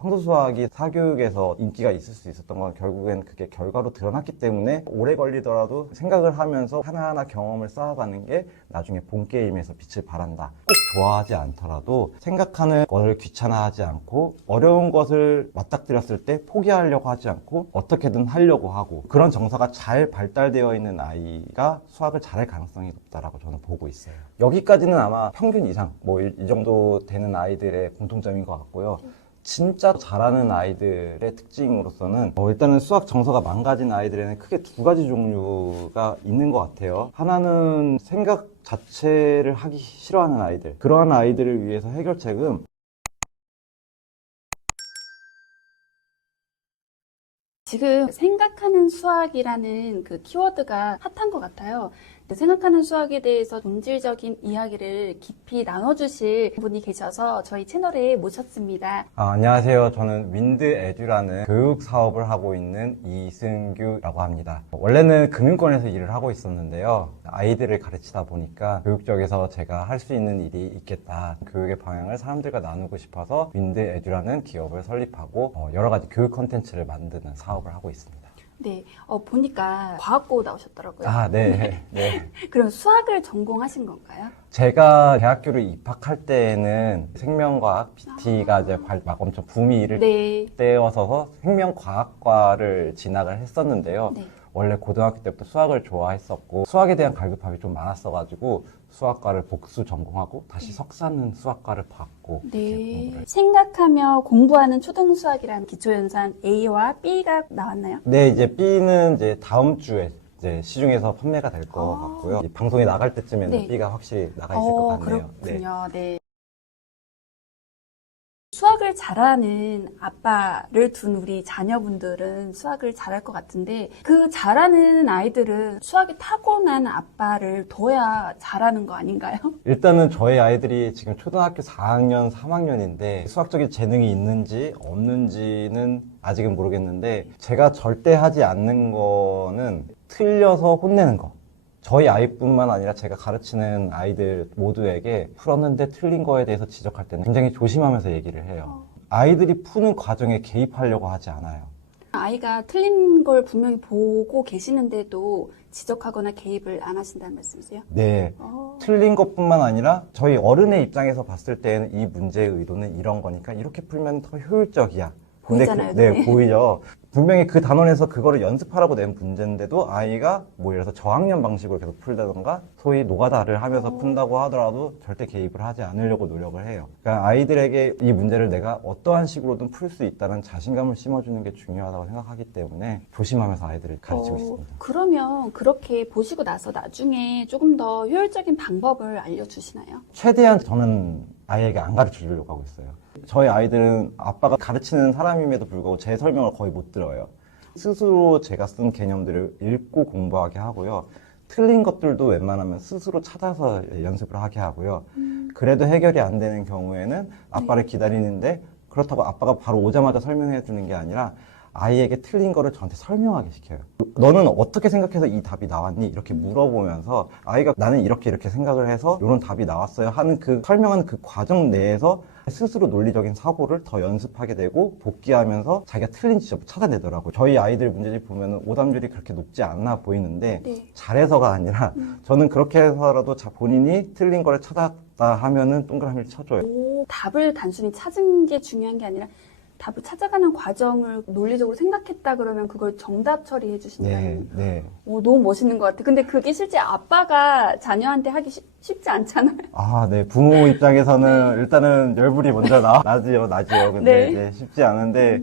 평소수학이 사교육에서 인기가 있을 수 있었던 건 결국엔 그게 결과로 드러났기 때문에 오래 걸리더라도 생각을 하면서 하나하나 경험을 쌓아가는 게 나중에 본 게임에서 빛을 발한다. 꼭 좋아하지 않더라도 생각하는 것을 귀찮아하지 않고 어려운 것을 맞닥뜨렸을 때 포기하려고 하지 않고 어떻게든 하려고 하고 그런 정서가 잘 발달되어 있는 아이가 수학을 잘할 가능성이 높다라고 저는 보고 있어요. 여기까지는 아마 평균 이상 이 정도 되는 아이들의 공통점인 것 같고요. 진짜 잘하는 아이들의 특징으로서는 일단은 수학 정서가 망가진 아이들에는 크게 두 가지 종류가 있는 것 같아요. 하나는 생각 자체를 하기 싫어하는 아이들. 그러한 아이들을 위해서 해결책은 지금 생각하는 수학이라는 그 키워드가 핫한 것 같아요. 생각하는 수학에 대해서 본질적인 이야기를 깊이 나눠주실 분이 계셔서 저희 채널에 모셨습니다. 안녕하세요. 저는 윈드에듀라는 교육 사업을 하고 있는 이승규라고 합니다. 원래는 금융권에서 일을 하고 있었는데요. 아이들을 가르치다 보니까 교육 쪽에서 제가 할 수 있는 일이 있겠다. 교육의 방향을 사람들과 나누고 싶어서 윈드에듀라는 기업을 설립하고 여러 가지 교육 콘텐츠를 만드는 사업을 하고 있습니다. 네, 보니까 과학고 나오셨더라고요. 네. 그럼 수학을 전공하신 건가요? 제가 대학교를 입학할 때에는 생명과학, BT가 이제 막 엄청 붐이 일을 네. 때여서 생명과학과를 진학을 했었는데요. 네. 원래 고등학교 때부터 수학을 좋아했었고 수학에 대한 갈급함이 좀 많았어가지고 수학과를 복수 전공하고 다시 석사는 수학과를 받고 네. 생각하며 공부하는 초등수학이라는 기초연산 A와 B가 나왔나요? 네, 이제 B는 이제 다음 주에 이제 시중에서 판매가 될 것 같고요. 이 방송이 나갈 때쯤에는 네. B가 확실히 나가 있을 것 같네요. 그렇군요. 네. 수학을 잘하는 아빠를 둔 우리 자녀분들은 수학을 잘할 것 같은데 그 잘하는 아이들은 수학이 타고난 아빠를 둬야 잘하는 거 아닌가요? 일단은 저희 아이들이 지금 초등학교 4학년, 3학년인데 수학적인 재능이 있는지 없는지는 아직은 모르겠는데 제가 절대 하지 않는 거는 틀려서 혼내는 거. 저희 아이뿐만 아니라 제가 가르치는 아이들 모두에게 풀었는데 틀린 거에 대해서 지적할 때는 굉장히 조심하면서 얘기를 해요. 아이들이 푸는 과정에 개입하려고 하지 않아요. 아이가 틀린 걸 분명히 보고 계시는데도 지적하거나 개입을 안 하신다는 말씀이세요? 네. 틀린 것뿐만 아니라 저희 어른의 입장에서 봤을 때는 이 문제의 의도는 이런 거니까 이렇게 풀면 더 효율적이야. 보이잖아요. 네, 보이죠. 분명히 그 단원에서 그거를 연습하라고 낸 문제인데도 아이가 뭐 예를 들어서 저학년 방식으로 계속 풀다던가 소위 노가다를 하면서 푼다고 하더라도 절대 개입을 하지 않으려고 노력을 해요. 그러니까 아이들에게 이 문제를 내가 어떠한 식으로든 풀 수 있다는 자신감을 심어주는 게 중요하다고 생각하기 때문에 조심하면서 아이들을 가르치고 있습니다. 그러면 그렇게 보시고 나서 나중에 조금 더 효율적인 방법을 알려주시나요? 최대한 저는 아이에게 안 가르쳐 주려고 하고 있어요. 저희 아이들은 아빠가 가르치는 사람임에도 불구하고 제 설명을 거의 못 들어요. 스스로 제가 쓴 개념들을 읽고 공부하게 하고요. 틀린 것들도 웬만하면 스스로 찾아서 연습을 하게 하고요. 그래도 해결이 안 되는 경우에는 아빠를 기다리는데 그렇다고 아빠가 바로 오자마자 설명해 주는 게 아니라 아이에게 틀린 거를 저한테 설명하게 시켜요. 너는 어떻게 생각해서 이 답이 나왔니? 이렇게 물어보면서 아이가 나는 이렇게 생각을 해서 이런 답이 나왔어요 하는 그 설명하는 그 과정 내에서 스스로 논리적인 사고를 더 연습하게 되고 복귀하면서 자기가 틀린 지점을 찾아내더라고요. 저희 아이들 문제집 보면 오답률이 그렇게 높지 않아 보이는데 잘해서가 아니라 저는 그렇게 해서라도 본인이 틀린 거를 찾았다 하면은 동그라미를 쳐줘요. 답을 단순히 찾은 게 중요한 게 아니라 답을 찾아가는 과정을 논리적으로 생각했다 그러면 그걸 정답 처리해 주신다는. 네. 너무 멋있는 것 같아요. 근데 그게 실제 아빠가 자녀한테 하기 쉽지 않잖아요. 네. 부모 입장에서는 일단은 열불이 먼저 나지요. 근데 쉽지 않은데,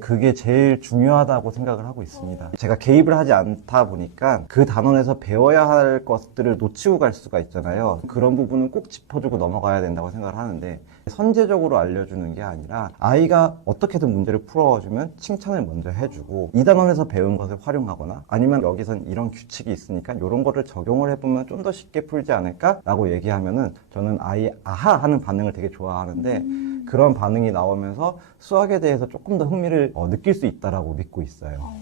그게 제일 중요하다고 생각을 하고 있습니다. 제가 개입을 하지 않다 보니까 그 단원에서 배워야 할 것들을 놓치고 갈 수가 있잖아요. 그런 부분은 꼭 짚어주고 넘어가야 된다고 생각을 하는데, 선제적으로 알려주는 게 아니라 아이가 어떻게든 문제를 풀어주면 칭찬을 먼저 해주고 이 단원에서 배운 것을 활용하거나 아니면 여기선 이런 규칙이 있으니까 이런 거를 적용을 해보면 좀 더 쉽게 풀지 않을까? 라고 얘기하면은 저는 아이 아하 하는 반응을 되게 좋아하는데 그런 반응이 나오면서 수학에 대해서 조금 더 흥미를 느낄 수 있다라고 믿고 있어요.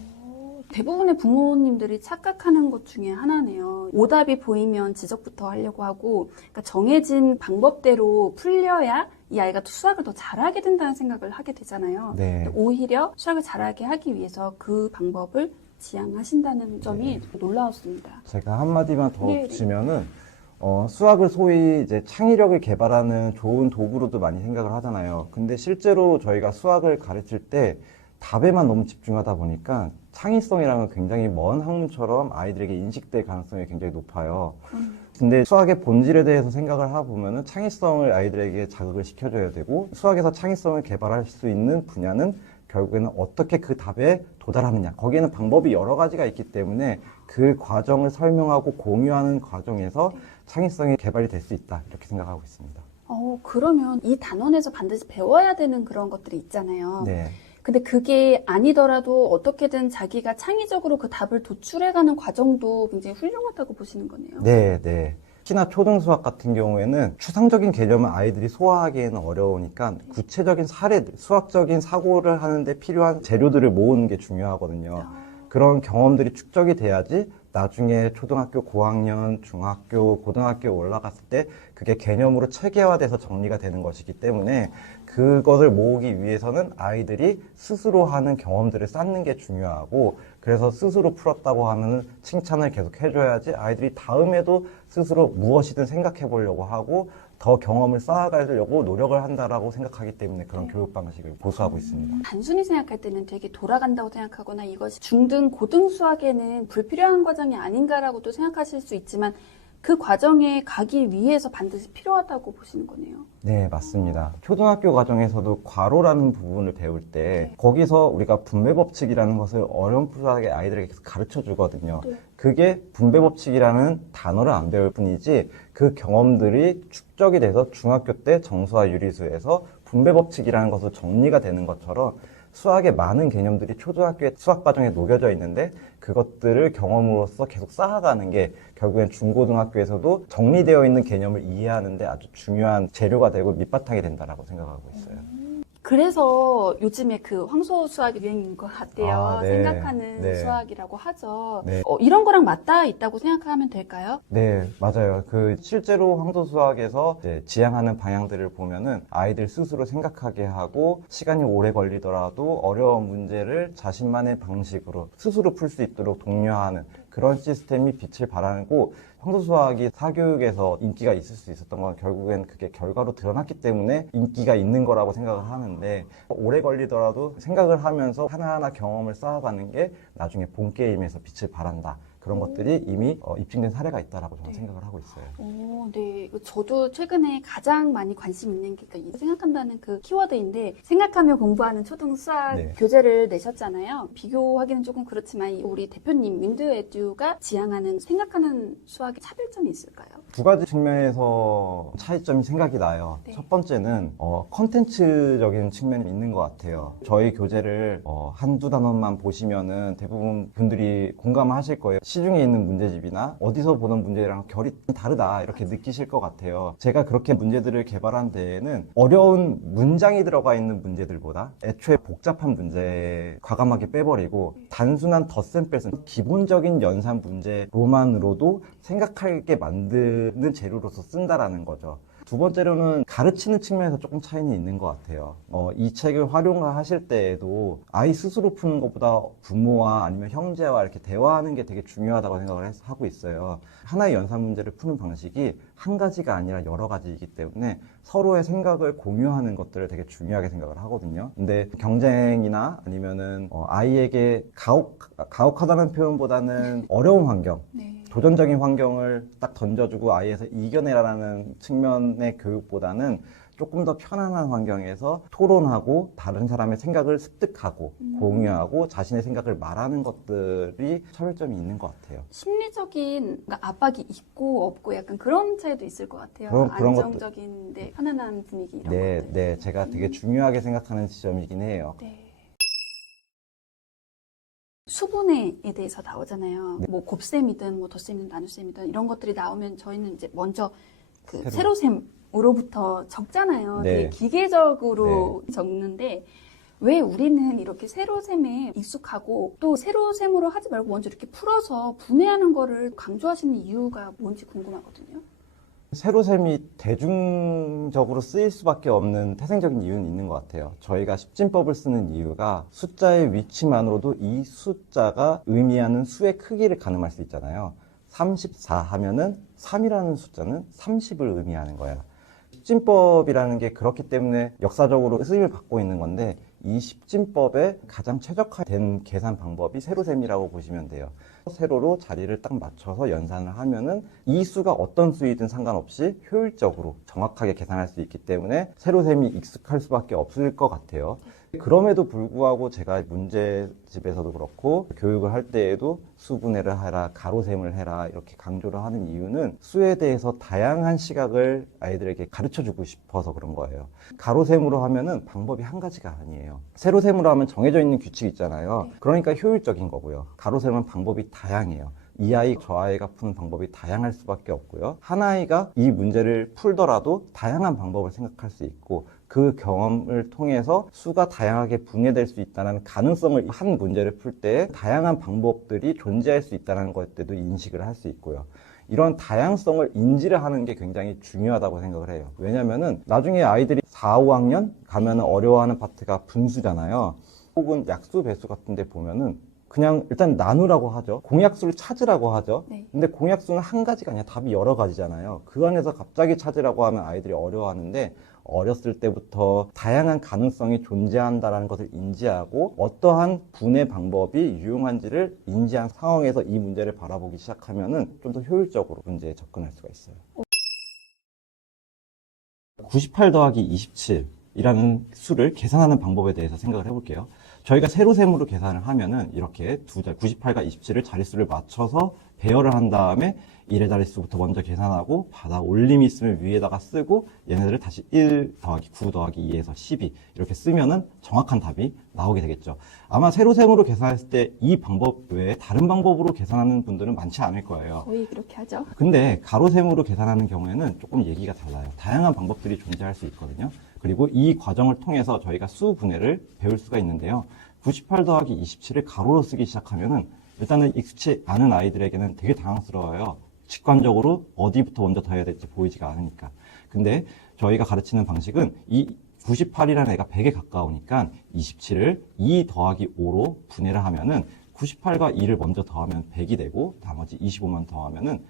대부분의 부모님들이 착각하는 것 중에 하나네요. 오답이 보이면 지적부터 하려고 하고, 그러니까 정해진 방법대로 풀려야 이 아이가 수학을 더 잘하게 된다는 생각을 하게 되잖아요. 네. 근데 오히려 수학을 잘하게 하기 위해서 그 방법을 지향하신다는 점이 놀라웠습니다. 제가 한마디만 더 네. 붙이면은, 수학을 소위 이제 창의력을 개발하는 좋은 도구로도 많이 생각을 하잖아요. 근데 실제로 저희가 수학을 가르칠 때 답에만 너무 집중하다 보니까 창의성이랑은 굉장히 먼 학문처럼 아이들에게 인식될 가능성이 굉장히 높아요. 근데 수학의 본질에 대해서 생각을 하다 보면은 창의성을 아이들에게 자극을 시켜줘야 되고, 수학에서 창의성을 개발할 수 있는 분야는 결국에는 어떻게 그 답에 도달하느냐. 거기에는 방법이 여러 가지가 있기 때문에 그 과정을 설명하고 공유하는 과정에서 창의성이 개발이 될 수 있다. 이렇게 생각하고 있습니다. 그러면 이 단원에서 반드시 배워야 되는 그런 것들이 있잖아요. 네. 근데 그게 아니더라도 어떻게든 자기가 창의적으로 그 답을 도출해가는 과정도 굉장히 훌륭하다고 보시는 거네요. 네, 네. 특히나 초등수학 같은 경우에는 추상적인 개념을 아이들이 소화하기에는 어려우니까 구체적인 사례들, 수학적인 사고를 하는데 필요한 재료들을 모으는 게 중요하거든요. 그런 경험들이 축적이 돼야지 나중에 초등학교 고학년, 중학교, 고등학교에 올라갔을 때 그게 개념으로 체계화돼서 정리가 되는 것이기 때문에 그것을 모으기 위해서는 아이들이 스스로 하는 경험들을 쌓는 게 중요하고, 그래서 스스로 풀었다고 하면 칭찬을 계속 해줘야지 아이들이 다음에도 스스로 무엇이든 생각해 보려고 하고 더 경험을 쌓아가려고 노력을 한다라고 생각하기 때문에 그런 교육 방식을 고수하고 있습니다. 단순히 생각할 때는 되게 돌아간다고 생각하거나 이것이 중등, 고등 수학에는 불필요한 과정이 아닌가라고도 생각하실 수 있지만 그 과정에 가기 위해서 반드시 필요하다고 보시는 거네요. 네, 맞습니다. 초등학교 과정에서도 괄호라는 부분을 배울 때 거기서 우리가 분배 법칙이라는 것을 어렴풋하게 아이들에게 가르쳐 주거든요. 네. 그게 분배 법칙이라는 단어를 안 배울 뿐이지 그 경험들이 축적이 돼서 중학교 때 정수와 유리수에서 분배 법칙이라는 것으로 정리가 되는 것처럼 수학의 많은 개념들이 초등학교의 수학 과정에 녹여져 있는데 그것들을 경험으로서 계속 쌓아가는 게 결국엔 중고등학교에서도 정리되어 있는 개념을 이해하는데 아주 중요한 재료가 되고 밑바탕이 된다라고 생각하고 있어요. 그래서 요즘에 그 황소 수학이 유행인 것 같아요. 아, 네. 생각하는 네. 수학이라고 하죠. 네. 이런 거랑 맞닿아 있다고 생각하면 될까요? 네, 맞아요. 실제로 황소 수학에서 이제 지향하는 방향들을 보면은 아이들 스스로 생각하게 하고 시간이 오래 걸리더라도 어려운 문제를 자신만의 방식으로 스스로 풀 수 있도록 독려하는 그런 시스템이 빛을 발하고, 황소 수학이 사교육에서 인기가 있을 수 있었던 건 결국엔 그게 결과로 드러났기 때문에 인기가 있는 거라고 생각을 하는데, 오래 걸리더라도 생각을 하면서 하나하나 경험을 쌓아가는 게 나중에 본 게임에서 빛을 발한다. 그런 것들이 이미 입증된 사례가 있다라고 저는 생각을 하고 있어요. 네. 저도 최근에 가장 많이 관심 있는 게 생각한다는 그 키워드인데, 생각하며 공부하는 초등 수학 네. 교재를 내셨잖아요. 비교하기는 조금 그렇지만 우리 대표님 윈드에듀가 지향하는 생각하는 수학의 차별점이 있을까요? 두 가지 측면에서 차이점이 생각이 나요. 네. 첫 번째는 컨텐츠적인 측면이 있는 것 같아요. 저희 교재를 한두 단원만 보시면은 대부분 분들이 공감하실 거예요. 시중에 있는 문제집이나 어디서 보는 문제랑 결이 다르다 이렇게 느끼실 것 같아요. 제가 그렇게 문제들을 개발한 데에는 어려운 문장이 들어가 있는 문제들보다 애초에 복잡한 문제 과감하게 빼버리고 단순한 덧셈 뺄셈 기본적인 연산 문제로만으로도 생각하게 만드는 재료로서 쓴다라는 거죠. 두 번째로는 가르치는 측면에서 조금 차이는 있는 것 같아요. 이 책을 활용하실 때에도 아이 스스로 푸는 것보다 부모와 아니면 형제와 이렇게 대화하는 게 되게 중요하다고 생각을 하고 있어요. 하나의 연산 문제를 푸는 방식이 한 가지가 아니라 여러 가지이기 때문에 서로의 생각을 공유하는 것들을 되게 중요하게 생각을 하거든요. 근데 경쟁이나 아니면은 아이에게 가혹하다는 표현보다는 어려운 환경, 네. 도전적인 환경을 딱 던져주고 아이에서 이겨내라는 측면의 교육보다는 조금 더 편안한 환경에서 토론하고 다른 사람의 생각을 습득하고 공유하고 자신의 생각을 말하는 것들이 차별점이 있는 것 같아요. 심리적인 압박이 있고 없고 약간 그런 차이도 있을 것 같아요. 그런 것도- 안정적인데 편안한 분위기 이런 네, 것들. 네, 제가 되게 중요하게 생각하는 지점이긴 해요. 네. 수분해에 대해서 나오잖아요. 뭐 곱셈이든 뭐 덧셈이든 나눗셈이든 이런 것들이 나오면 저희는 이제 먼저 그 세로셈으로부터 적잖아요. 네. 되게 기계적으로 적는데 왜 우리는 이렇게 세로셈에 익숙하고 또 세로셈으로 하지 말고 먼저 이렇게 풀어서 분해하는 거를 강조하시는 이유가 뭔지 궁금하거든요. 세로셈이 대중적으로 쓰일 수밖에 없는 태생적인 이유는 있는 것 같아요. 저희가 십진법을 쓰는 이유가 숫자의 위치만으로도 이 숫자가 의미하는 수의 크기를 가늠할 수 있잖아요. 34 하면은 3이라는 숫자는 30을 의미하는 거예요. 십진법이라는 게 그렇기 때문에 역사적으로 쓰임을 받고 있는 건데, 이 십진법에 가장 최적화된 계산 방법이 세로셈이라고 보시면 돼요. 세로로 자리를 딱 맞춰서 연산을 하면은 이 수가 어떤 수이든 상관없이 효율적으로 정확하게 계산할 수 있기 때문에 세로셈이 익숙할 수밖에 없을 것 같아요. 그럼에도 불구하고 제가 문제집에서도 그렇고 교육을 할 때에도 수분해를 해라, 가로셈을 해라 이렇게 강조를 하는 이유는 수에 대해서 다양한 시각을 아이들에게 가르쳐주고 싶어서 그런 거예요. 가로셈으로 하면은 방법이 한 가지가 아니에요. 세로셈으로 하면 정해져 있는 규칙이 있잖아요. 그러니까 효율적인 거고요. 가로셈은 방법이 다양해요. 이 아이, 저 아이가 푸는 방법이 다양할 수밖에 없고요. 한 아이가 이 문제를 풀더라도 다양한 방법을 생각할 수 있고, 그 경험을 통해서 수가 다양하게 분해될 수 있다는 가능성을 한 문제를 풀 때 다양한 방법들이 존재할 수 있다는 것들도 인식을 할 수 있고요. 이런 다양성을 인지를 하는 게 굉장히 중요하다고 생각을 해요. 왜냐면은 나중에 아이들이 4, 5학년 가면은 어려워하는 파트가 분수잖아요. 혹은 약수, 배수 같은 데 보면은 그냥 일단 나누라고 하죠. 공약수를 찾으라고 하죠. 네. 근데 공약수는 한 가지가 아니라 답이 여러 가지잖아요. 그 안에서 갑자기 찾으라고 하면 아이들이 어려워하는데, 어렸을 때부터 다양한 가능성이 존재한다는 것을 인지하고 어떠한 분해 방법이 유용한지를 인지한 상황에서 이 문제를 바라보기 시작하면은 좀 더 효율적으로 문제에 접근할 수가 있어요. 98 더하기 27이라는 수를 계산하는 방법에 대해서 생각을 해볼게요. 저희가 세로셈으로 계산을 하면은 이렇게 98과 27을 자릿수를 맞춰서 배열을 한 다음에 1의 자릿수부터 먼저 계산하고 바닥 올림이 있으면 위에다가 쓰고 얘네들을 다시 1 더하기 9 더하기 2에서 12 이렇게 쓰면은 정확한 답이 나오게 되겠죠. 아마 세로셈으로 계산했을 때 이 방법 외에 다른 방법으로 계산하는 분들은 많지 않을 거예요. 거의 그렇게 하죠. 근데 가로셈으로 계산하는 경우에는 조금 얘기가 달라요. 다양한 방법들이 존재할 수 있거든요. 그리고 이 과정을 통해서 저희가 수 분해를 배울 수가 있는데요. 98 더하기 27을 가로로 쓰기 시작하면은 일단은 익숙치 않은 아이들에게는 되게 당황스러워요. 직관적으로 어디부터 먼저 더해야 될지 보이지가 않으니까. 근데 저희가 가르치는 방식은 이 98이라는 애가 100에 가까우니까 27을 2 더하기 5로 분해를 하면은 98과 2를 먼저 더하면 100이 되고 나머지 25만 더하면은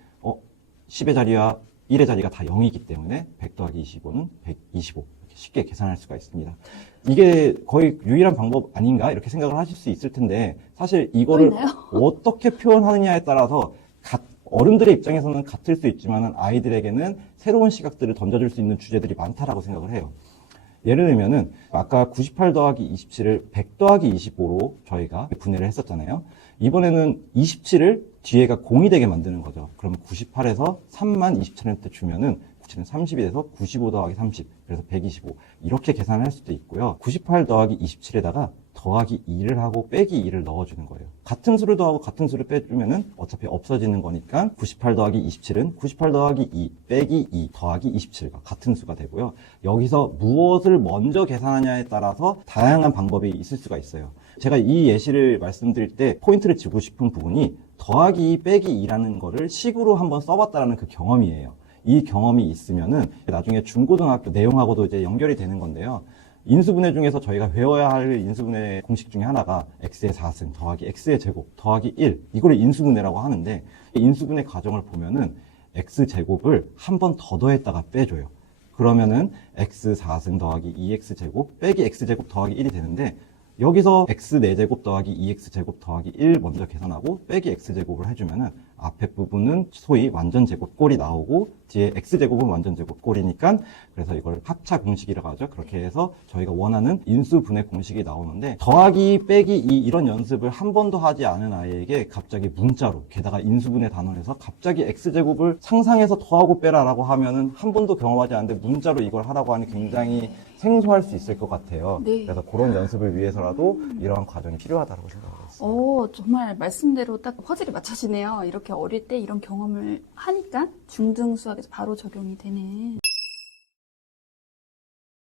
10의 자리와 1의 자리가 다 0이기 때문에 100 더하기 25는 125 이렇게 쉽게 계산할 수가 있습니다. 이게 거의 유일한 방법 아닌가 이렇게 생각을 하실 수 있을 텐데, 사실 이거를 어떻게 표현하느냐에 따라서 어른들의 입장에서는 같을 수 있지만 아이들에게는 새로운 시각들을 던져줄 수 있는 주제들이 많다라고 생각을 해요. 예를 들면은 아까 98 더하기 27을 100 더하기 25로 저희가 분해를 했었잖아요. 이번에는 27을 뒤에가 0이 되게 만드는 거죠. 그러면 98에서 3만 27한테 주면은 97은 30이 돼서 95 더하기 30, 그래서 125 이렇게 계산을 할 수도 있고요. 98 더하기 27에다가 더하기 2를 하고 빼기 2를 넣어주는 거예요. 같은 수를 더하고 같은 수를 빼주면은 어차피 없어지는 거니까 98 더하기 27은 98 더하기 2 빼기 2 더하기 27과 같은 수가 되고요. 여기서 무엇을 먼저 계산하냐에 따라서 다양한 방법이 있을 수가 있어요. 제가 이 예시를 말씀드릴 때 포인트를 주고 싶은 부분이 더하기 2 빼기 2라는 거를 식으로 한번 써봤다라는 그 경험이에요. 이 경험이 있으면은 나중에 중고등학교 내용하고도 이제 연결이 되는 건데요. 인수분해 중에서 저희가 외워야 할 인수분해 공식 중에 하나가 x의 4승 더하기 x의 제곱 더하기 1, 이거를 인수분해라고 하는데, 인수분해 과정을 보면은 x제곱을 한 번 더 더했다가 빼줘요. 그러면은 x 4승 더하기 2x제곱 빼기 x제곱 더하기 1이 되는데, 여기서 x 4제곱 더하기 2x제곱 더하기 1 먼저 계산하고 빼기 x제곱을 해주면은 앞에 부분은 소위 완전제곱 꼴이 나오고 뒤에 x제곱은 완전제곱 꼴이니까, 그래서 이걸 합차 공식이라고 하죠. 그렇게 해서 저희가 원하는 인수분해 공식이 나오는데, 더하기 빼기 2 이런 연습을 한 번도 하지 않은 아이에게 갑자기 문자로, 게다가 인수분해 단원에서 갑자기 x제곱을 상상해서 더하고 빼라라고 하면은 한 번도 경험하지 않는데 문자로 이걸 하라고 하니 굉장히 생소할 수 있을 것 같아요. 네. 그래서 그런 연습을 위해서라도 이러한 과정이 필요하다고 생각하고 있습니다. 정말 말씀대로 딱 퍼즐이 맞춰지네요. 이렇게 어릴 때 이런 경험을 하니까 중등 수학에서 바로 적용이 되는.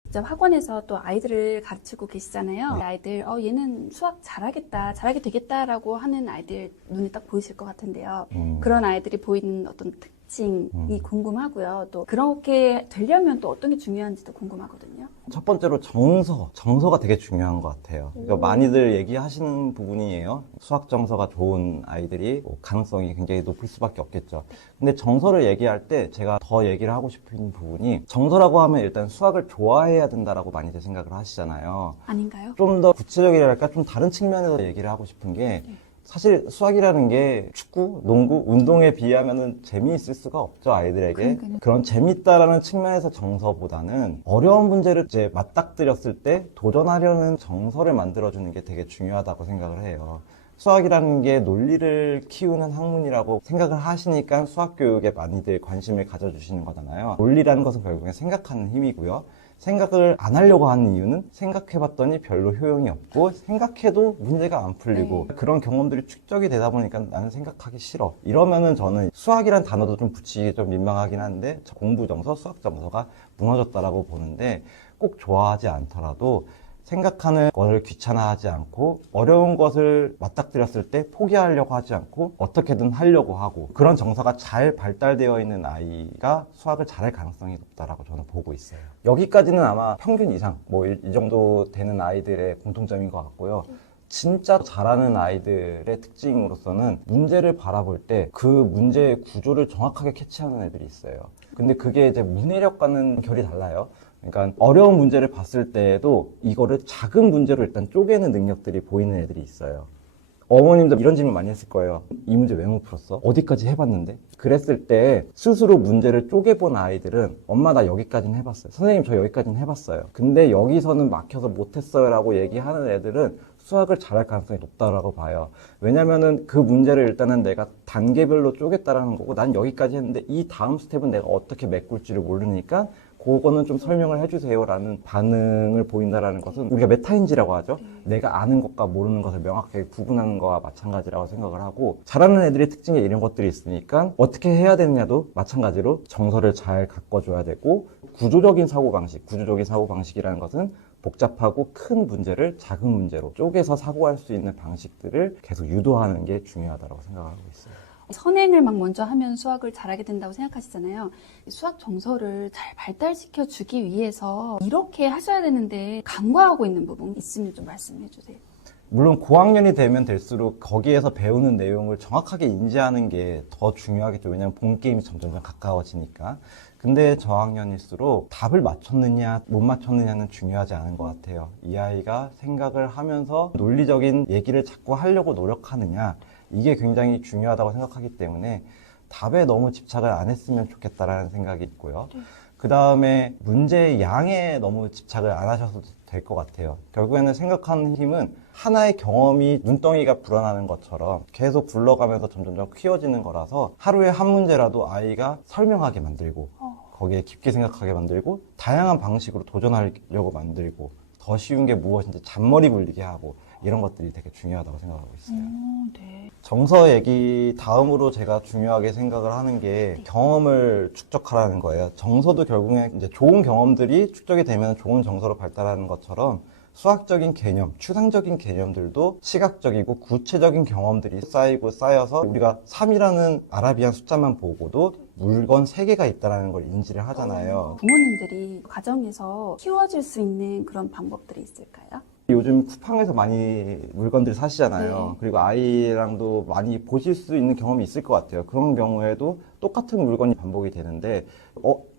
직접 학원에서 또 아이들을 가르치고 계시잖아요. 네. 아이들, 얘는 수학 잘하겠다, 잘하게 되겠다라고 하는 아이들 눈에 딱 보이실 것 같은데요. 그런 아이들이 보이는 어떤 특징이 궁금하고요. 또 그렇게 되려면 또 어떤 게 중요한지도 궁금하거든요. 첫 번째로 정서가 되게 중요한 것 같아요. 그러니까 많이들 얘기하시는 부분이에요. 수학 정서가 좋은 아이들이 뭐 가능성이 굉장히 높을 수밖에 없겠죠. 근데 정서를 얘기할 때 제가 더 얘기를 하고 싶은 부분이, 정서라고 하면 일단 수학을 좋아해야 된다라고 많이들 생각을 하시잖아요. 아닌가요? 좀 더 구체적이랄까 좀 다른 측면에서 얘기를 하고 싶은 게, 사실 수학이라는 게 축구, 농구, 운동에 비하면은 재미있을 수가 없죠, 아이들에게. 그러니까요. 그런 재밌다라는 측면에서 정서보다는 어려운 문제를 이제 맞닥뜨렸을 때 도전하려는 정서를 만들어주는 게 되게 중요하다고 생각을 해요. 수학이라는 게 논리를 키우는 학문이라고 생각을 하시니까 수학 교육에 많이들 관심을 가져주시는 거잖아요. 논리라는 것은 결국엔 생각하는 힘이고요. 생각을 안 하려고 하는 이유는 생각해봤더니 별로 효용이 없고 생각해도 문제가 안 풀리고 그런 경험들이 축적이 되다 보니까 나는 생각하기 싫어. 이러면은 저는 수학이란 단어도 좀 붙이기 좀 민망하긴 한데 공부 정서, 수학 정서가 무너졌다라고 보는데, 꼭 좋아하지 않더라도 생각하는 것을 귀찮아하지 않고 어려운 것을 맞닥뜨렸을 때 포기하려고 하지 않고 어떻게든 하려고 하고, 그런 정서가 잘 발달되어 있는 아이가 수학을 잘할 가능성이 높다라고 저는 보고 있어요. 여기까지는 아마 평균 이상 뭐 이 정도 되는 아이들의 공통점인 것 같고요. 진짜 잘하는 아이들의 특징으로서는 문제를 바라볼 때 그 문제의 구조를 정확하게 캐치하는 애들이 있어요. 근데 그게 이제 문해력과는 결이 달라요. 그러니까 어려운 문제를 봤을 때에도 이거를 작은 문제로 일단 쪼개는 능력들이 보이는 애들이 있어요. 어머님도 이런 질문 많이 했을 거예요. 이 문제 왜 못 풀었어? 어디까지 해봤는데? 그랬을 때 스스로 문제를 쪼개본 아이들은 엄마 나 여기까지는 해봤어요. 선생님 저 여기까지는 해봤어요. 근데 여기서는 막혀서 못했어요 라고 얘기하는 애들은 수학을 잘할 가능성이 높다라고 봐요. 왜냐면은 그 문제를 일단은 내가 단계별로 쪼갰다라는 거고, 난 여기까지 했는데 이 다음 스텝은 내가 어떻게 메꿀지를 모르니까 그거는 좀 설명을 해주세요라는 반응을 보인다라는 것은 우리가 메타인지라고 하죠. 내가 아는 것과 모르는 것을 명확하게 구분하는 거와 마찬가지라고 생각을 하고, 잘하는 애들의 특징에 이런 것들이 있으니까 어떻게 해야 되느냐도 마찬가지로 정서를 잘 가꿔줘야 되고, 구조적인 사고방식이라는 것은 복잡하고 큰 문제를 작은 문제로 쪼개서 사고할 수 있는 방식들을 계속 유도하는 게 중요하다고 생각하고 있어요. 선행을 막 먼저 하면 수학을 잘하게 된다고 생각하시잖아요. 수학 정서를 잘 발달시켜 주기 위해서 이렇게 하셔야 되는데 간과하고 있는 부분 있으면 좀 말씀해 주세요. 물론 고학년이 되면 될수록 거기에서 배우는 내용을 정확하게 인지하는 게 더 중요하겠죠. 왜냐하면 본 게임이 점점 가까워지니까. 근데 저학년일수록 답을 맞췄느냐 못 맞췄느냐는 중요하지 않은 것 같아요. 이 아이가 생각을 하면서 논리적인 얘기를 자꾸 하려고 노력하느냐, 이게 굉장히 중요하다고 생각하기 때문에 답에 너무 집착을 안 했으면 좋겠다라는 생각이 있고요. 그 다음에 문제의 양에 너무 집착을 안 하셔도 될 것 같아요. 결국에는 생각하는 힘은 하나의 경험이 눈덩이가 불어나는 것처럼 계속 굴러가면서 점점점 키워지는 거라서, 하루에 한 문제라도 아이가 설명하게 만들고 거기에 깊게 생각하게 만들고 다양한 방식으로 도전하려고 만들고, 더 쉬운 게 무엇인지 잔머리 굴리게 하고, 이런 것들이 되게 중요하다고 생각하고 있어요. 네. 정서 얘기 다음으로 제가 중요하게 생각을 하는 게 경험을 축적하라는 거예요. 정서도 결국에 이제 좋은 경험들이 축적이 되면 좋은 정서로 발달하는 것처럼, 수학적인 개념, 추상적인 개념들도 시각적이고 구체적인 경험들이 쌓이고 쌓여서 우리가 3이라는 아라비안 숫자만 보고도 물건 3개가 있다는 걸 인지를 하잖아요. 부모님들이 가정에서 키워줄 수 있는 그런 방법들이 있을까요? 요즘 쿠팡에서 많이 물건들 사시잖아요. 네. 그리고 아이랑도 많이 보실 수 있는 경험이 있을 것 같아요. 그런 경우에도 똑같은 물건이 반복이 되는데,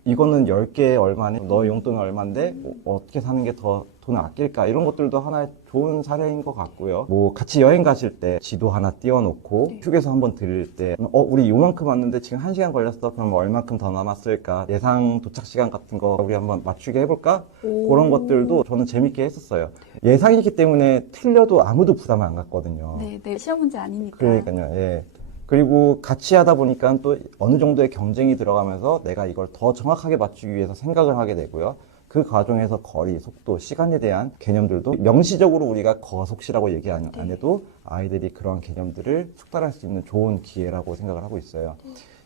이거는 10개에 얼마네? 너 용돈은 얼만데? 어떻게 사는 게 더 돈을 아낄까? 이런 것들도 하나의 좋은 사례인 것 같고요. 뭐 같이 여행 가실 때 지도 하나 띄워놓고 휴게소 한번 들릴 때 우리 요만큼 왔는데 지금 1시간 걸렸어. 그럼 얼만큼 더 남았을까? 예상 도착 시간 같은 거 우리 한번 맞추게 해볼까? 그런 것들도 저는 재밌게 했었어요. 예상이기 때문에 틀려도 아무도 부담을 안 갖거든요. 네, 시험 문제 아니니까. 그러니까요. 예. 그리고 같이 하다 보니까 또 어느 정도의 경쟁이 들어가면서 내가 이걸 더 정확하게 맞추기 위해서 생각을 하게 되고요. 그 과정에서 거리, 속도, 시간에 대한 개념들도 명시적으로 우리가 거속시라고 얘기 안 해도 아이들이 그런 개념들을 숙달할 수 있는 좋은 기회라고 생각을 하고 있어요.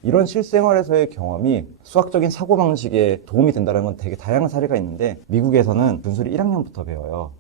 이런 실생활에서의 경험이 수학적인 사고방식에 도움이 된다는 건 되게 다양한 사례가 있는데, 미국에서는 준수리 1학년부터 배워요.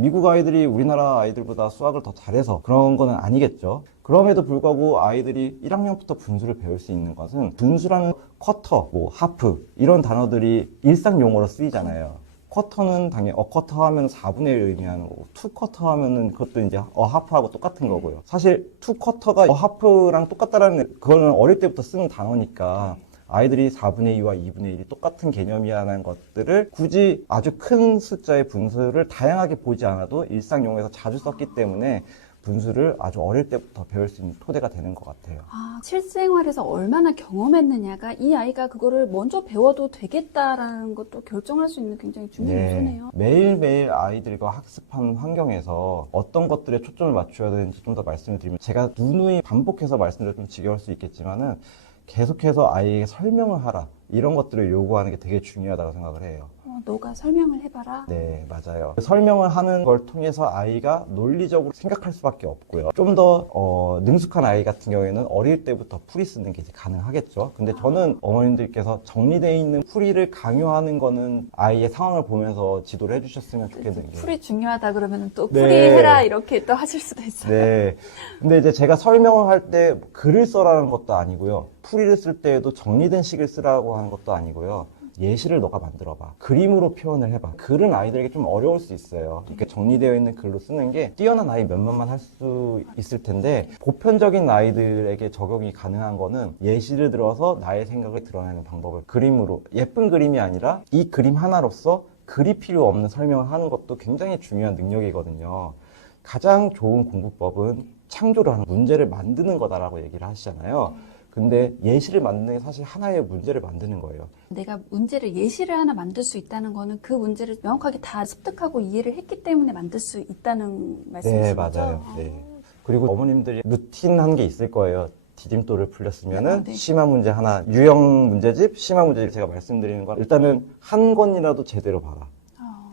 미국 아이들이 우리나라 아이들보다 수학을 더 잘해서 그런 거는 아니겠죠. 그럼에도 불구하고 아이들이 1학년부터 분수를 배울 수 있는 것은 분수라는 쿼터, 뭐 하프 이런 단어들이 일상 용어로 쓰이잖아요. 쿼터는 당연히 쿼터 하면 4분의 1 의미하는 거고 투 쿼터 하면은 그것도 이제 하프하고 똑같은 거고요. 사실 투 쿼터가 하프랑 똑같다라는 그거는 어릴 때부터 쓰는 단어니까 아이들이 4분의 2와 2분의 1이 똑같은 개념이라는 것들을 굳이 아주 큰 숫자의 분수를 다양하게 보지 않아도 일상 용어에서 자주 썼기 때문에 분수를 아주 어릴 때부터 배울 수 있는 토대가 되는 것 같아요. 실생활에서 얼마나 경험했느냐가 이 아이가 그거를 먼저 배워도 되겠다라는 것도 결정할 수 있는 굉장히 중요한 요소네요. 매일매일 아이들과 학습하는 환경에서 어떤 것들에 초점을 맞춰야 되는지 좀 더 말씀을 드리면 제가 누누이 반복해서 말씀드려 좀 지겨울 수 있겠지만은 계속해서 아이에게 설명을 하라. 이런 것들을 요구하는 게 되게 중요하다고 생각을 해요. 너가 설명을 해봐라. 네, 맞아요. 설명을 하는 걸 통해서 아이가 논리적으로 생각할 수밖에 없고요. 좀 더 능숙한 아이 같은 경우에는 어릴 때부터 풀이 쓰는 게 이제 가능하겠죠. 근데 저는 어머님들께서 정리되어 있는 풀이를 강요하는 거는 아이의 상황을 보면서 지도를 해주셨으면 좋겠는 게. 풀이 중요하다 그러면 또 네. 풀이해라 이렇게 또 하실 수도 있어요. 네. 근데 이제 제가 설명을 할 때 글을 써라는 것도 아니고요. 풀이를 쓸 때에도 정리된 식을 쓰라고 하는 것도 아니고요. 예시를 너가 만들어봐. 그림으로 표현을 해봐. 글은 아이들에게 좀 어려울 수 있어요. 이렇게 정리되어 있는 글로 쓰는 게 뛰어난 아이 몇몇만 할 수 있을 텐데 보편적인 아이들에게 적용이 가능한 거는 예시를 들어서 나의 생각을 드러내는 방법을 그림으로 예쁜 그림이 아니라 이 그림 하나로서 글이 필요 없는 설명을 하는 것도 굉장히 중요한 능력이거든요. 가장 좋은 공부법은 창조를 하는 문제를 만드는 거다라고 얘기를 하시잖아요. 근데 예시를 만드는 게 사실 하나의 문제를 만드는 거예요. 내가 문제를 예시를 하나 만들 수 있다는 거는 그 문제를 명확하게 다 습득하고 이해를 했기 때문에 만들 수 있다는 말씀이시죠? 네, 맞아요. 네. 그리고 어머님들이 루틴한 게 있을 거예요. 디딤돌을 풀렸으면은 네. 심화 문제 하나, 유형 문제집, 심화 문제집 제가 말씀드리는 건 일단은 한 권이라도 제대로 봐라.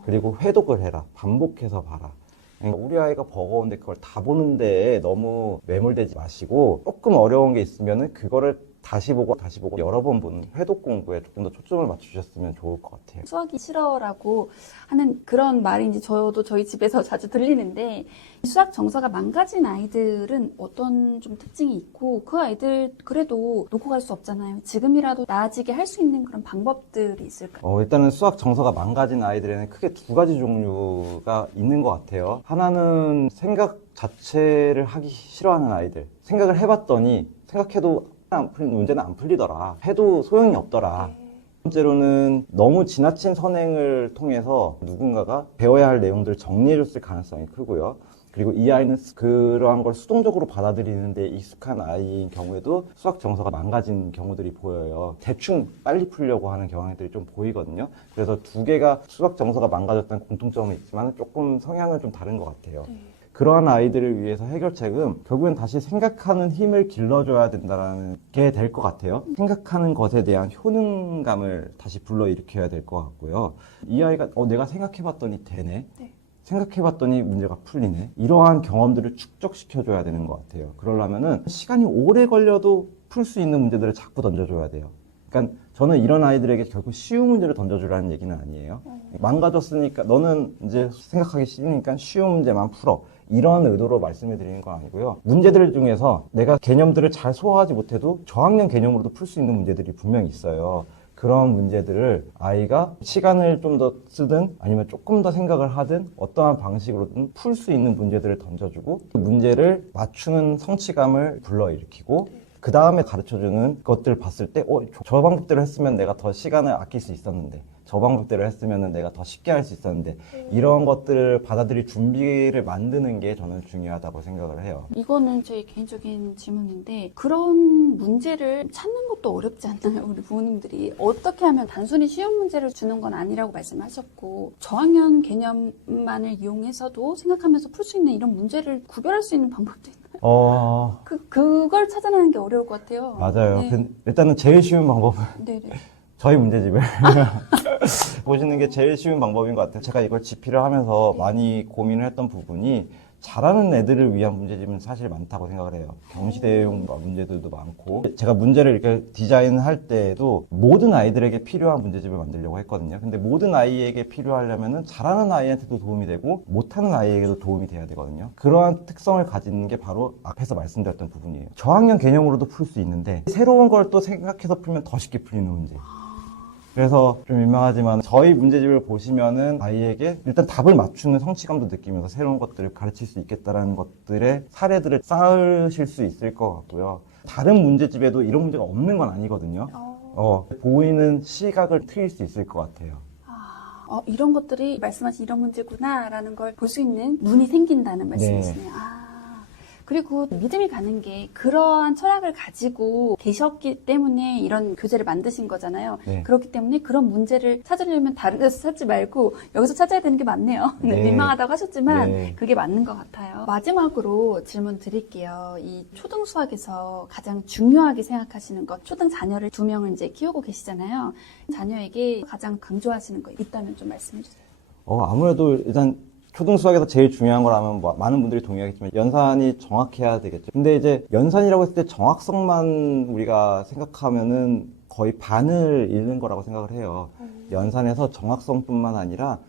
그리고 회독을 해라. 반복해서 봐라. 그러니까 우리 아이가 버거운데 그걸 다 보는데 너무 매몰되지 마시고 조금 어려운 게 있으면은 그거를 다시 보고 여러 번 보는 회독 공부에 조금 더 초점을 맞추셨으면 좋을 것 같아요. 수학이 싫어라고 하는 그런 말이 이제 저도 저희 집에서 자주 들리는데 수학 정서가 망가진 아이들은 어떤 좀 특징이 있고 그 아이들 그래도 놓고 갈 수 없잖아요. 지금이라도 나아지게 할 수 있는 그런 방법들이 있을까요? 일단은 수학 정서가 망가진 아이들에는 크게 두 가지 종류가 있는 것 같아요. 하나는 생각 자체를 하기 싫어하는 아이들. 생각을 해봤더니 생각해도 문제는 안 풀리더라. 해도 소용이 없더라. 첫 번째로는 너무 지나친 선행을 통해서 누군가가 배워야 할 내용들을 정리해줬을 가능성이 크고요. 그리고 이 아이는 그러한 걸 수동적으로 받아들이는데 익숙한 아이인 경우에도 수학 정서가 망가진 경우들이 보여요. 대충 빨리 풀려고 하는 경향들이 좀 보이거든요. 그래서 두 개가 수학 정서가 망가졌다는 공통점은 있지만 조금 성향은 좀 다른 것 같아요. 그러한 아이들을 위해서 해결책은 결국엔 다시 생각하는 힘을 길러줘야 된다는 게 될 것 같아요. 생각하는 것에 대한 효능감을 다시 불러일으켜야 될 것 같고요. 이 아이가 내가 생각해봤더니 되네. 생각해봤더니 문제가 풀리네. 이러한 경험들을 축적시켜줘야 되는 것 같아요. 그러려면은 시간이 오래 걸려도 풀 수 있는 문제들을 자꾸 던져줘야 돼요. 그러니까 저는 이런 아이들에게 결국 쉬운 문제를 던져주라는 얘기는 아니에요. 망가졌으니까 너는 이제 생각하기 싫으니까 쉬운 문제만 풀어. 이런 의도로 말씀을 드리는 건 아니고요. 문제들 중에서 내가 개념들을 잘 소화하지 못해도 저학년 개념으로도 풀 수 있는 문제들이 분명히 있어요. 그런 문제들을 아이가 시간을 좀 더 쓰든 아니면 조금 더 생각을 하든 어떠한 방식으로든 풀 수 있는 문제들을 던져주고 그 문제를 맞추는 성취감을 불러일으키고 그 다음에 가르쳐주는 것들을 봤을 때 저 방법대로 했으면 내가 더 시간을 아낄 수 있었는데 저 방법대로 했으면 내가 더 쉽게 할 수 있었는데 이런 것들을 받아들일 준비를 만드는 게 저는 중요하다고 생각을 해요. 이거는 제 개인적인 질문인데 그런 문제를 찾는 것도 어렵지 않나요? 우리 부모님들이 어떻게 하면 단순히 쉬운 문제를 주는 건 아니라고 말씀하셨고 저학년 개념만을 이용해서도 생각하면서 풀 수 있는 이런 문제를 구별할 수 있는 방법도 있나요? 그걸 찾아내는 게 어려울 것 같아요. 맞아요. 네. 일단은 제일 쉬운 방법은 네네. 저희 문제집을 보시는 게 제일 쉬운 방법인 것 같아요. 제가 이걸 집필을 하면서 많이 고민을 했던 부분이 잘하는 애들을 위한 문제집은 사실 많다고 생각을 해요. 경시대용 문제들도 많고, 제가 문제를 이렇게 디자인할 때에도 모든 아이들에게 필요한 문제집을 만들려고 했거든요. 근데 모든 아이에게 필요하려면은 잘하는 아이한테도 도움이 되고 못하는 아이에게도 도움이 돼야 되거든요. 그러한 특성을 가지는 게 바로 앞에서 말씀드렸던 부분이에요. 저학년 개념으로도 풀 수 있는데 새로운 걸 또 생각해서 풀면 더 쉽게 풀리는 문제. 그래서 좀 민망하지만 저희 문제집을 보시면은 아이에게 일단 답을 맞추는 성취감도 느끼면서 새로운 것들을 가르칠 수 있겠다라는 것들의 사례들을 쌓으실 수 있을 것 같고요. 다른 문제집에도 이런 문제가 없는 건 아니거든요. 보이는 시각을 트일 수 있을 것 같아요. 이런 것들이 말씀하신 이런 문제구나라는 걸 볼 수 있는 눈이 생긴다는 말씀이시네요. 그리고 믿음이 가는 게 그러한 철학을 가지고 계셨기 때문에 이런 교재를 만드신 거잖아요. 네. 그렇기 때문에 그런 문제를 찾으려면 다른 데서 찾지 말고 여기서 찾아야 되는 게 맞네요. 네. 민망하다고 하셨지만 네. 그게 맞는 것 같아요. 마지막으로 질문 드릴게요. 이 초등 수학에서 가장 중요하게 생각하시는 것, 초등 자녀를 2명을 이제 키우고 계시잖아요. 자녀에게 가장 강조하시는 거 있다면 좀 말씀해 주세요. 아무래도 일단 초등 수학에서 제일 중요한 거라면 많은 분들이 동의하겠지만 연산이 정확해야 되겠죠. 근데 이제 연산이라고 했을 때 정확성만 우리가 생각하면은 거의 반을 잃는 거라고 생각을 해요. 연산에서 정확성뿐만 아니라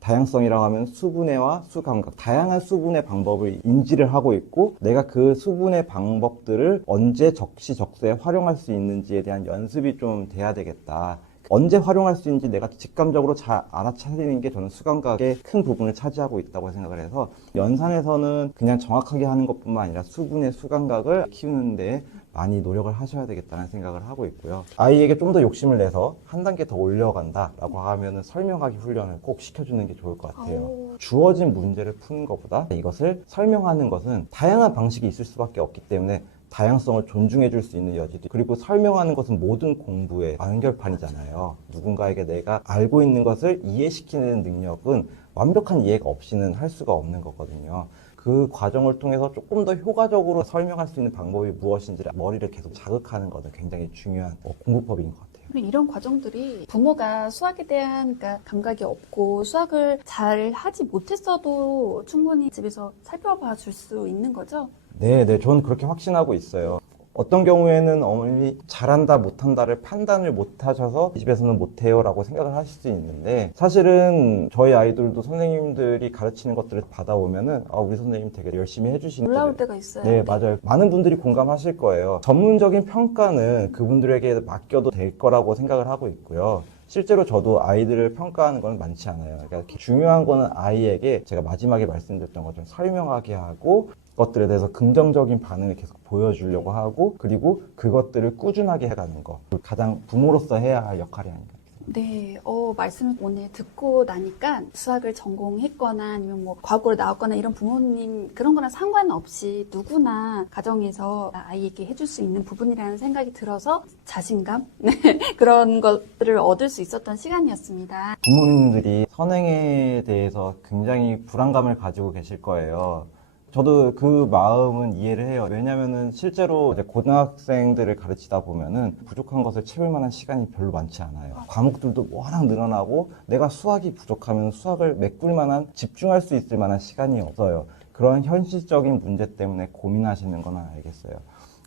다양성이라고 하면 수분해와 수감각, 다양한 수분의 방법을 인지를 하고 있고 내가 그 수분의 방법들을 언제 적시적소에 활용할 수 있는지에 대한 연습이 좀 돼야 되겠다. 언제 활용할 수 있는지 내가 직감적으로 잘 알아차리는 게 저는 수감각의 큰 부분을 차지하고 있다고 생각을 해서 연산에서는 그냥 정확하게 하는 것뿐만 아니라 수분의 수감각을 키우는 데 많이 노력을 하셔야 되겠다는 생각을 하고 있고요. 아이에게 좀 더 욕심을 내서 한 단계 더 올려간다라고 하면은 설명하기 훈련을 꼭 시켜주는 게 좋을 것 같아요. 주어진 문제를 푸는 것보다 이것을 설명하는 것은 다양한 방식이 있을 수밖에 없기 때문에 다양성을 존중해 줄 수 있는 여지도, 그리고 설명하는 것은 모든 공부의 완결판이잖아요. 누군가에게 내가 알고 있는 것을 이해시키는 능력은 완벽한 이해가 없이는 할 수가 없는 거거든요. 그 과정을 통해서 조금 더 효과적으로 설명할 수 있는 방법이 무엇인지 머리를 계속 자극하는 것은 굉장히 중요한 공부법인 것 같아요. 이런 과정들이 부모가 수학에 대한 감각이 없고 수학을 잘 하지 못했어도 충분히 집에서 살펴봐 줄 수 있는 거죠? 네, 저는 그렇게 확신하고 있어요. 어떤 경우에는 어머님이 잘한다 못한다를 판단을 못하셔서 이 집에서는 못해요 라고 생각을 하실 수 있는데, 사실은 저희 아이들도 선생님들이 가르치는 것들을 받아오면은 우리 선생님 되게 열심히 해주시는 놀라울 때가 있어요. 네, 맞아요. 많은 분들이 공감하실 거예요. 전문적인 평가는 그분들에게 맡겨도 될 거라고 생각을 하고 있고요. 실제로 저도 아이들을 평가하는 건 많지 않아요. 그러니까 중요한 거는 아이에게 제가 마지막에 말씀드렸던 것처럼 설명하게 하고 것들에 대해서 긍정적인 반응을 계속 보여주려고 하고, 그리고 그것들을 꾸준하게 해가는 거, 가장 부모로서 해야 할 역할이 아닌가. 네, 말씀을 오늘 듣고 나니까 수학을 전공했거나 아니면 뭐 과학고를 나왔거나 이런 부모님 그런 거랑 상관없이 누구나 가정에서 아이에게 해줄 수 있는 부분이라는 생각이 들어서 자신감? 네, 그런 것들을 얻을 수 있었던 시간이었습니다. 부모님들이 선행에 대해서 굉장히 불안감을 가지고 계실 거예요. 저도 그 마음은 이해를 해요. 왜냐면은 실제로 이제 고등학생들을 가르치다 보면은 부족한 것을 채울 만한 시간이 별로 많지 않아요. 과목들도 워낙 늘어나고 내가 수학이 부족하면 수학을 메꿀 만한, 집중할 수 있을 만한 시간이 없어요. 그런 현실적인 문제 때문에 고민하시는 건 알겠어요.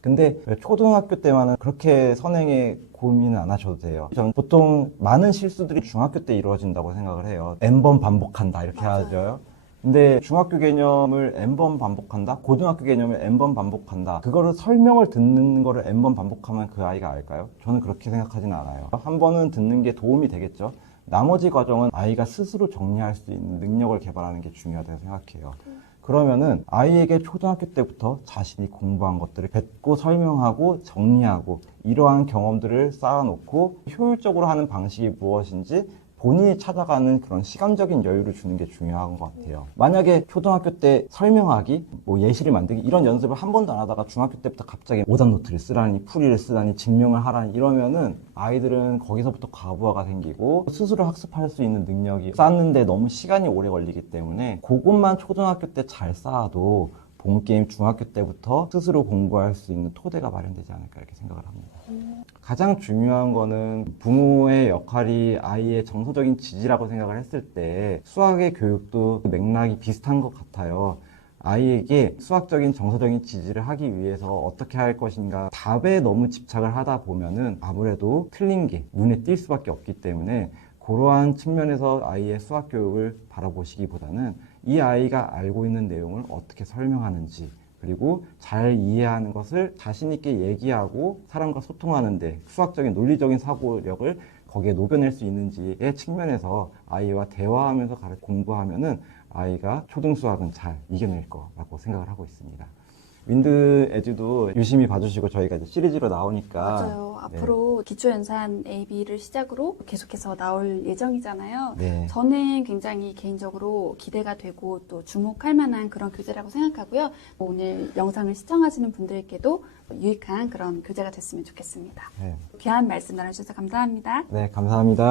근데 초등학교 때만은 그렇게 선행에 고민은 안 하셔도 돼요. 저는 보통 많은 실수들이 중학교 때 이루어진다고 생각을 해요. N번 반복한다 이렇게 하죠. 근데 중학교 개념을 N번 반복한다? 고등학교 개념을 N번 반복한다? 그거를 설명을 듣는 거를 N번 반복하면 그 아이가 알까요? 저는 그렇게 생각하지는 않아요. 한 번은 듣는 게 도움이 되겠죠. 나머지 과정은 아이가 스스로 정리할 수 있는 능력을 개발하는 게 중요하다고 생각해요. 그러면은 아이에게 초등학교 때부터 자신이 공부한 것들을 뱉고 설명하고 정리하고 이러한 경험들을 쌓아놓고 효율적으로 하는 방식이 무엇인지 본인이 찾아가는 그런 시간적인 여유를 주는 게 중요한 것 같아요. 만약에 초등학교 때 설명하기, 뭐 예시를 만들기 이런 연습을 한 번도 안 하다가 중학교 때부터 갑자기 오답 노트를 쓰라니, 풀이를 쓰라니, 증명을 하라니 이러면은 아이들은 거기서부터 과부하가 생기고 스스로 학습할 수 있는 능력이 쌓는데 너무 시간이 오래 걸리기 때문에 그것만 초등학교 때 잘 쌓아도 본게임 중학교 때부터 스스로 공부할 수 있는 토대가 마련되지 않을까 이렇게 생각을 합니다. 가장 중요한 거는 부모의 역할이 아이의 정서적인 지지라고 생각을 했을 때 수학의 교육도 맥락이 비슷한 것 같아요. 아이에게 수학적인 정서적인 지지를 하기 위해서 어떻게 할 것인가 답에 너무 집착을 하다 보면은 아무래도 틀린 게 눈에 띌 수밖에 없기 때문에 그러한 측면에서 아이의 수학 교육을 바라보시기보다는 이 아이가 알고 있는 내용을 어떻게 설명하는지 그리고 잘 이해하는 것을 자신 있게 얘기하고 사람과 소통하는데 수학적인 논리적인 사고력을 거기에 녹여낼 수 있는지의 측면에서 아이와 대화하면서 공부하면은 아이가 초등수학은 잘 이겨낼 거라고 생각을 하고 있습니다. 윈드 에듀도 유심히 봐주시고 저희가 이제 시리즈로 나오니까 맞아요. 네. 앞으로 기초연산 AB를 시작으로 계속해서 나올 예정이잖아요. 네. 저는 굉장히 개인적으로 기대가 되고 또 주목할 만한 그런 교재라고 생각하고요. 오늘 영상을 시청하시는 분들께도 유익한 그런 교재가 됐으면 좋겠습니다. 네. 귀한 말씀 나눠주셔서 감사합니다. 네, 감사합니다.